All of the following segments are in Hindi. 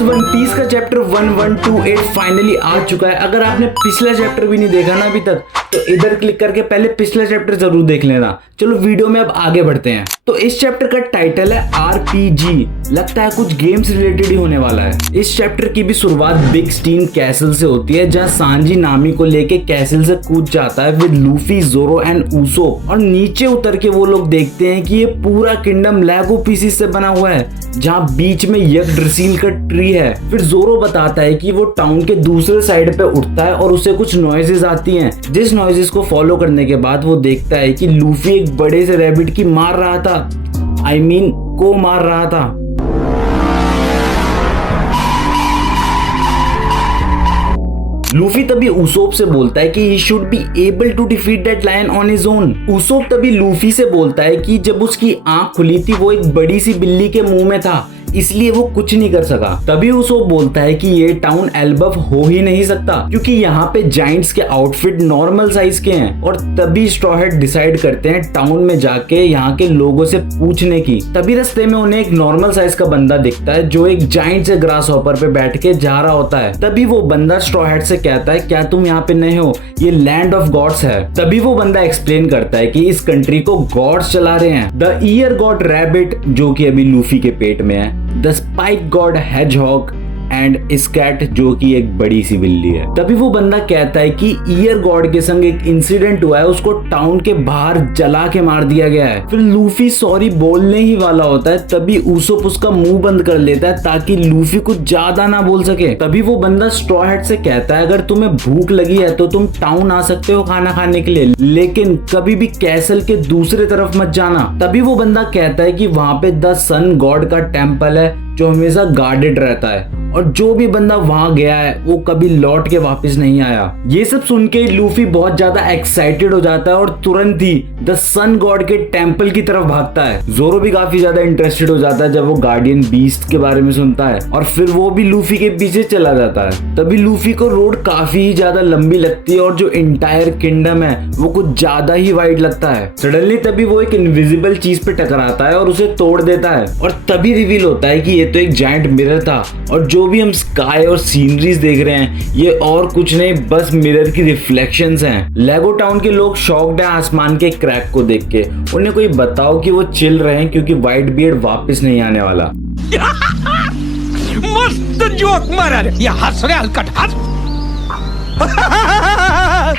गाइस वन पीस का चैप्टर 1128 फाइनली आ चुका है। अगर आपने पिछला चैप्टर भी नहीं देखा ना अभी तक, तो इधर क्लिक करके पहले पिछला चैप्टर जरूर देख लेना। चलो वीडियो में अब आगे बढ़ते हैं। तो इस चैप्टर का टाइटल है आरपीजी। लगता है कुछ गेम्स रिलेटेड ही होने वाला है। इस चैप्टर की भी शुरुआत बिग स्टीन कैसल से होती है, जहां सांजी नामी को लेके कैसल से कूद जाता है विद लूफी, जोरो एंड उसोप। और नीचे उतर के वो लोग देखते हैं कि ये पूरा किंगडम लेगो पीसीस से बना हुआ है, जहां बीच में यग्ड्रासिल का ट्री है। फिर जोरो बताता है कि वो टाउन के दूसरे साइड पे उठता है और उसे कुछ नॉइजेस आती हैं। जिस नॉइजेस को फॉलो करने के बाद वो देखता है कि लूफी एक बड़े से रैबिट की मार रहा था, को मार रहा था। लूफी तभी उसोप से बोलता है कि he should be able to defeat that lion on his own। Usopp तभी लूफी से बोलता है कि जब उसकी आंख खुली थी वो एक बड़ी सी बिल्ली के मुंह में था, इसलिए वो कुछ नहीं कर सका। तभी उसे बोलता है कि ये टाउन एल्बफ हो ही नहीं सकता, क्योंकि यहाँ पे जाइंट्स के आउटफिट नॉर्मल साइज के हैं। और तभी स्ट्रॉ हैट डिसाइड करते हैं टाउन में जाके यहाँ के लोगों से पूछने की। तभी रास्ते में उन्हें एक नॉर्मल साइज का बंदा दिखता है जो एक जाइंट से ग्रास हॉपर पे बैठ के जा रहा होता है। तभी वो बंदा स्ट्रॉ हैट से कहता है, क्या तुम यहाँ पे नए हो? ये लैंड ऑफ गॉड्स है। तभी वो बंदा एक्सप्लेन करता है कि इस कंट्री को गॉड्स चला रहे हैं। द ईयर गॉड रैबिट, जो कि अभी लूफी के पेट में है, the spike god hedgehog and scat, जो कि एक बड़ी सी बिल्ली है। तभी वो बंदा कहता है कि ईयर गॉड के संग एक इंसिडेंट हुआ है, उसको टाउन के बाहर जला के मार दिया गया है। फिर लूफी सॉरी बोलने ही वाला होता है, तभी उsopp उसका मुंह बंद कर लेता है ताकि लूफी कुछ ज्यादा ना बोल सके। तभी वो बंदा स्ट्रॉ हैट से कहता है, अगर तुम्हें भूख लगी है तो तुम टाउन आ सकते हो खाना खाने के लिए, लेकिन कभी भी कैसल के दूसरे तरफ मत जाना। तभी वो बंदा कहता है कि वहां पे द सन गॉड का टेम्पल है जो हमेशा गार्डेड रहता है, और जो भी बंदा वहां गया है वो कभी लौट के वापस नहीं आया। ये सब सुन के लूफी बहुत ज्यादा एक्साइटेड हो जाता है और तुरंत ही द सन गॉड के टेम्पल की तरफ भागता है। जोरो भी काफी ज्यादा इंटरेस्टेड हो जाता है जब वो गार्डियन बीस्ट के बारे में सुनता है, और फिर वो भी लूफी के पीछे चला जाता है। तभी लूफी को रोड काफी ही ज्यादा लंबी लगती है और जो इंटायर किंगडम है वो कुछ ज्यादा ही वाइड लगता है। सडनली तभी वो एक इनविजिबल चीज पे टकराता है और उसे तोड़ देता है, और तभी रिवील होता है कि ये तो एक जायंट मिरर था, और जो भी हम स्काई और सीनरीज देख रहे हैं ये और कुछ नहीं बस मिरर की रिफ्लेक्शंस हैं। लेगो टाउन के लोग शॉक्ड हैं आसमान के क्रैक को देख के। उन्हें कोई बताओ कि वो चिल रहे हैं क्योंकि व्हाइट बियर्ड वापस नहीं आने वाला। मस्त जोक मारा रे, ये हंस रहे हलकट हंस।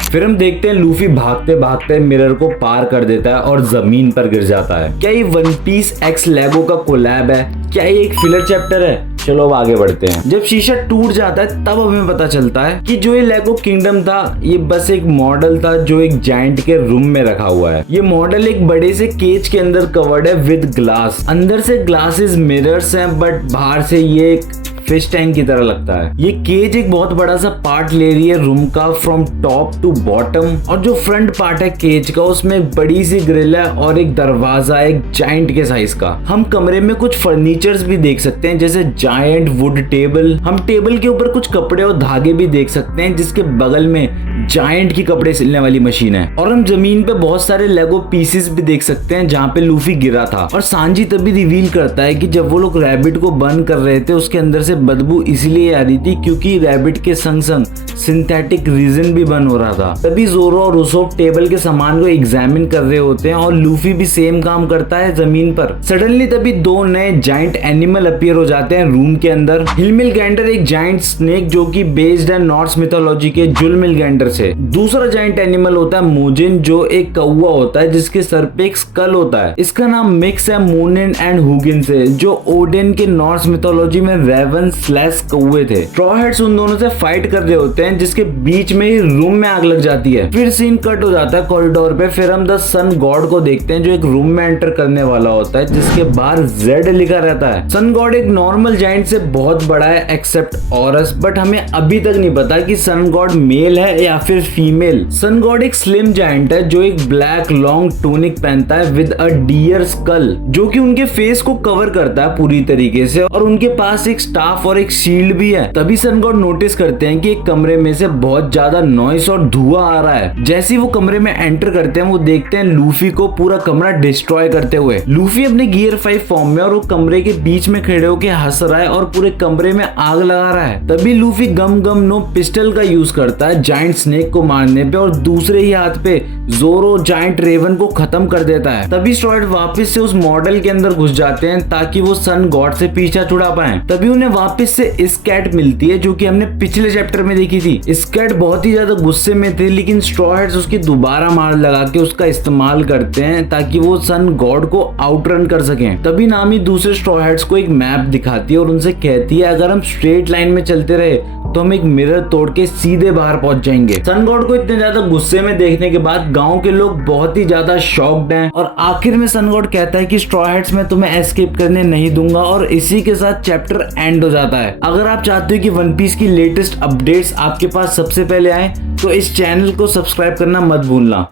फिर हम देखते हैं लूफी भागते भागते मिरर को पार कर देता है और जमीन पर गिर जाता है। क्या ये वन पीस एक्स लेगो का कोलैब है? क्या ये एक फिलर चैप्टर है? चलो अब आगे बढ़ते हैं। जब शीशा टूट जाता है तब हमें पता चलता है कि जो ये लेगो किंगडम था ये बस एक मॉडल था जो एक जायंट के रूम में रखा हुआ है। ये मॉडल एक बड़े से केज के अंदर कवर्ड है विद ग्लास। अंदर से ग्लासेस मिरर्स हैं, बट बाहर से ये एक फिश टैंक की तरह लगता है। ये केज एक बहुत बड़ा सा पार्ट ले रही है रूम का, फ्रॉम टॉप टू बॉटम। और जो फ्रंट पार्ट है केज का उसमें एक बड़ी सी ग्रिल है और एक दरवाजा एक जायंट के साइज का। हम कमरे में कुछ फर्नीचर्स भी देख सकते हैं, जैसे जायंट वुड टेबल। हम टेबल के ऊपर कुछ कपड़े और धागे भी देख सकते हैं, जिसके बगल में जायंट की कपड़े सिलने वाली मशीन है। और हम जमीन पे बहुत सारे लेगो पीसेस भी देख सकते हैं जहाँ पे लूफी गिरा था। और सांजी तभी रिवील करता है कि जब वो लोग रैबिट को बंद कर रहे थे उसके अंदर से बदबू इसलिए आ रही थी क्योंकि रैबिट के संग संग सिंथेटिक रीजन भी बन हो रहा था। तभी जोरो और उsopp टेबल के सामान को एग्जामिन कर रहे होते हैं और लूफी भी सेम काम करता है जमीन पर। सडनली तभी दो नए जायंट एनिमल अपीयर हो जाते हैं रूम के अंदर। हिलमिलगैंडर एक जायंट स्नेक जो कि बेस्ड है नॉर्स मिथोलॉजी के जुलमिलगैंडर से। दूसरा जायंट एनिमल होता है मोजिन जो एक कौवा होता है जिसके सर पे एक स्कल होता है। इसका नाम मिक्स है मूनिन एंड हुगिन से, जो ओडेन के नॉर्स मिथोलॉजी में रेवन स्लैश कौवे थे। स्ट्रॉ हैट्स उन दोनों से फाइट कर रहे होते हैं जिसके बीच में ही रूम में आग लग जाती है। फिर सीन कट हो जाता है कॉरिडोर पे। फिर हम द सन गॉड को देखते हैं जो एक रूम में एंटर करने वाला होता है जिसके बाहर जेड लिखा रहता है। सन गॉड एक नॉर्मल जायंट से बहुत बड़ा है एक्सेप्ट ऑरस, बट हमें अभी तक नहीं पता कि सन गॉड मेल है या फिर फीमेल। सन गॉड एक स्लिम जायंट है जो एक ब्लैक लॉन्ग टूनिक पहनता है विद अ डियर स्कल, जो कि उनके फेस को कवर करता है पूरी तरीके से, और उनके पास एक स्टाफ स्टाफ और एक शील्ड भी है। तभी सन गॉड नोटिस करते हैं कि एक कमरे में से बहुत ज्यादा नॉइस और धुआं आ रहा है। जैसे ही वो कमरे में एंटर करते हैं वो देखते हैं लूफी को पूरा कमरा डिस्ट्रॉय करते हुए। लूफी अपने गियर 5 फॉर्म में और वो कमरे के बीच में खड़े होकर हंस रहा है और पूरे कमरे में आग लगा रहा है। तभी लूफी गम गम नो पिस्टल का यूज करता है जायंट स्नेक को मारने पे और दूसरे ही हाथ पे जोरो जायंट रेवन को खत्म कर देता है। तभी स्ट्रॉ हैट्स वापस से उस मॉडल के अंदर घुस जाते हैं ताकि वो सन गॉड से पीछा छुड़ा पाए। तभी उन्हें वापस से स्कैट मिलती है जो कि हमने पिछले चैप्टर में देखी थी। स्कैट बहुत ही ज्यादा गुस्से में थे लेकिन स्ट्रॉ हैट्स उसकी दोबारा मार लगा के उसका इस्तेमाल करते हैं ताकि वो सन गॉड को आउटरन कर सकें। तभी नामी दूसरे स्ट्रॉ हैट्स को एक मैप दिखाती है और उनसे कहती है अगर हम स्ट्रेट लाइन में चलते रहे तो हम एक मिरर तोड़ के सीधे बाहर पहुंच जाएंगे। सन गॉड को इतने ज्यादा गुस्से में देखने के बाद गांव के लोग बहुत ही ज्यादा शॉक्ड हैं और आखिर में सन गॉड कहता है कि स्ट्रॉ हैट्स मैं तुम्हें एस्केप करने नहीं दूंगा और इसी के साथ चैप्टर एंड हो जाता है। अगर आप चाहते हो कि वन पीस की लेटेस्ट अपडेट्स आपके पास सबसे पहले आए तो इस चैनल को सब्सक्राइब करना मत भूलना।